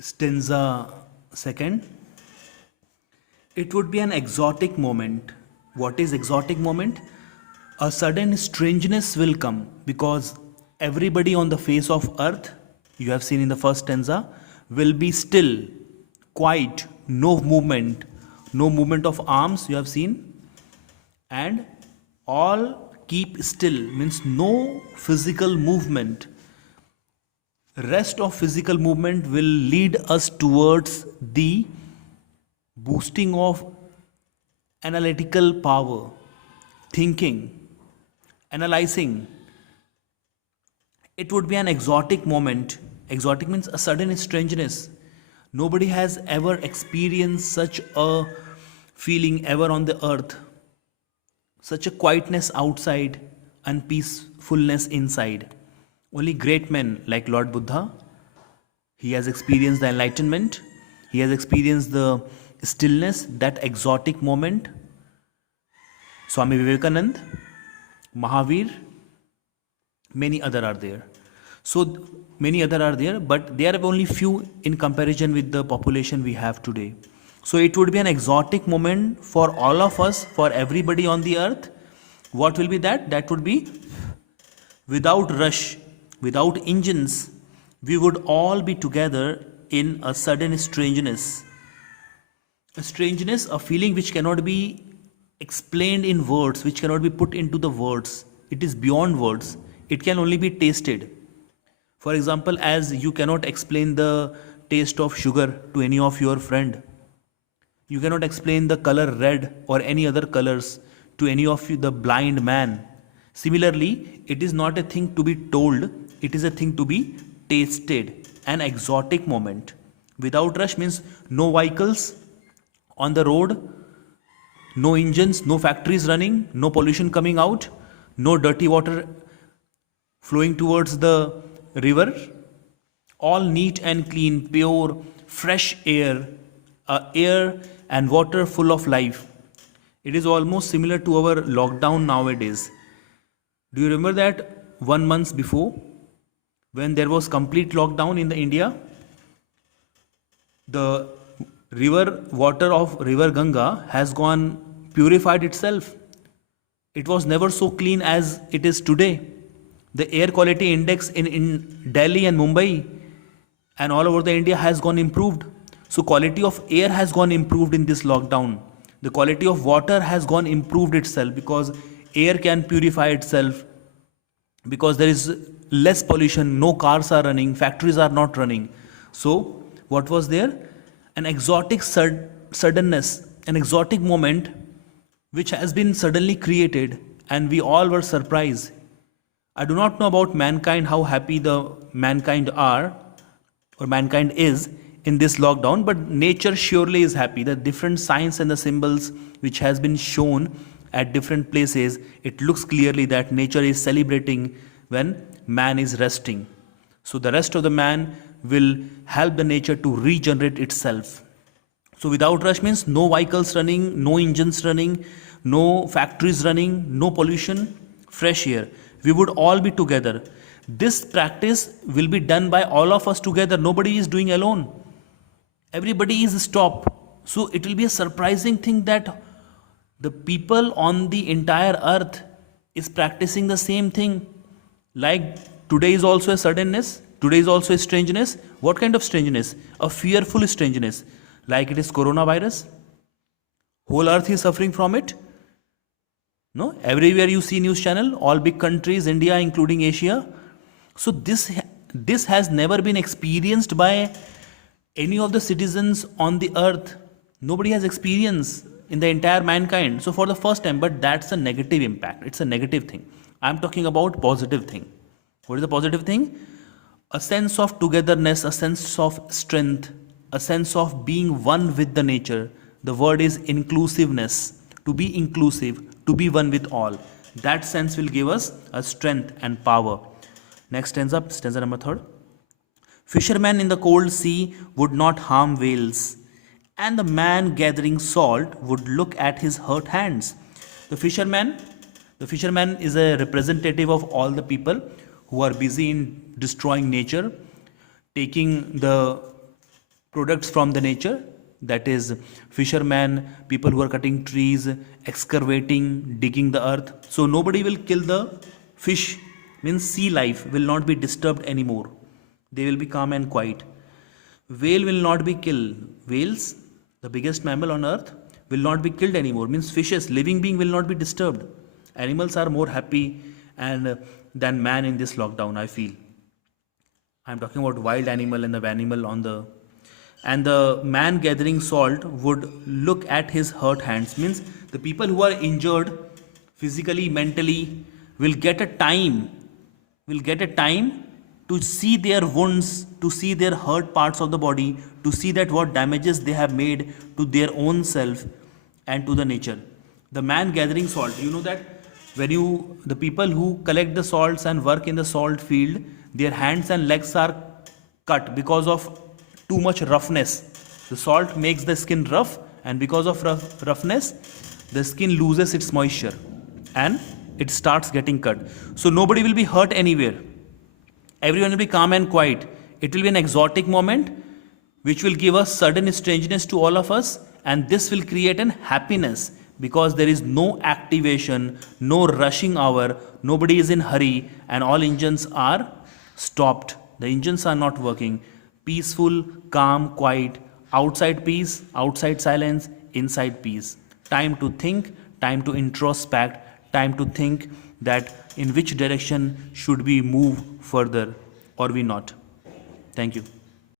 Stanza second. It would be an exotic moment. What is exotic moment? A sudden strangeness will come because everybody on the face of earth, you have seen in the first stanza, will be still, quiet, no movement of arms, you have seen, and all keep still means no physical movement. Rest of physical movement will lead us towards the boosting of analytical power, thinking, analyzing. It would be an exotic moment. Exotic means a sudden strangeness. Nobody has ever experienced such a feeling ever on the earth. Such a quietness outside and peacefulness inside. Only great men like Lord Buddha, he has experienced the enlightenment, he has experienced the stillness, that exotic moment. Swami Vivekanand, Mahavir, many other are there. So many other are there, but they are only few in comparison with the population we have today. So it would be an exotic moment for all of us, for everybody on the earth. What will be that? That would be without rush, without engines, we would all be together in a sudden strangeness. A strangeness, a feeling which cannot be explained in words, which cannot be put into the words. It is beyond words. It can only be tasted. For example, as you cannot explain the taste of sugar to any of your friend, you cannot explain the color red or any other colors to any of you, the blind man. Similarly, it is not a thing to be told, it is a thing to be tasted. An exotic moment. Without rush means no vehicles on the road, no engines, no factories running, no pollution coming out, no dirty water flowing towards the river. All neat and clean, pure, fresh air, air and water full of life. It is almost similar to our lockdown nowadays. Do you remember that 1 month before, when there was complete lockdown in the India, the river water of river Ganga has gone purified itself. It was never so clean as it is today. The air quality index in Delhi and Mumbai and all over the India has gone improved. So quality of air has gone improved in this lockdown. The quality of water has gone improved itself because air can purify itself, because there is less pollution, no cars are running, factories are not running. So what was there? An exotic suddenness, an exotic moment which has been suddenly created, and we all were surprised. I do not know about mankind, how happy the mankind are or mankind is in this lockdown, but nature surely is happy. The different signs and the symbols which has been shown at different places, it looks clearly that nature is celebrating when man is resting. So the rest of the man will help the nature to regenerate itself. So without rush means no vehicles running, no engines running, no factories running, no pollution, fresh air. We would all be together. This practice will be done by all of us together. Nobody is doing alone. Everybody is stopped. So it will be a surprising thing that the people on the entire earth is practicing the same thing. Like today is also a suddenness, today is also a strangeness. What kind of strangeness? A fearful strangeness. Like it is coronavirus. Whole earth is suffering from it. No, everywhere you see news channel, all big countries, India including Asia. So this has never been experienced by any of the citizens on the earth. Nobody has experienced in the entire mankind. So for the first time, but that's a negative impact. It's a negative thing. I'm talking about positive thing. What is the positive thing? A sense of togetherness, a sense of strength, a sense of being one with the nature. The word is inclusiveness. To be inclusive, to be one with all. That sense will give us a strength and power. Next stanza number 3. Fishermen in the cold sea would not harm whales, and the man gathering salt would look at his hurt hands. The fisherman is a representative of all the people who are busy in destroying nature, taking the products from the nature, that is fishermen, people who are cutting trees, excavating, digging the earth. So nobody will kill the fish, means sea life will not be disturbed anymore. They will be calm and quiet. Whale will not be killed. Whales, the biggest mammal on earth, will not be killed anymore, means fishes, living being will not be disturbed. Animals are more happy and than man in this lockdown, I feel. I'm talking about wild animal and the animal on the, and the man gathering salt would look at his hurt hands, means the people who are injured physically, mentally, will get a time, to see their wounds, to see their hurt parts of the body, to see that what damages they have made to their own self and to the nature. The man gathering salt, you know that when the people who collect the salts and work in the salt field, their hands and legs are cut because of too much roughness. The salt makes the skin rough, and because of roughness, the skin loses its moisture and it starts getting cut. So nobody will be hurt anywhere. Everyone will be calm and quiet. It will be an exotic moment which will give us sudden strangeness to all of us, and this will create an happiness because there is no activation, no rushing hour, nobody is in hurry, and all engines are stopped. The engines are not working. Peaceful, calm, quiet, outside peace, outside silence, inside peace. Time to think, time to introspect, time to think that in which direction should we move further or we not. Thank you.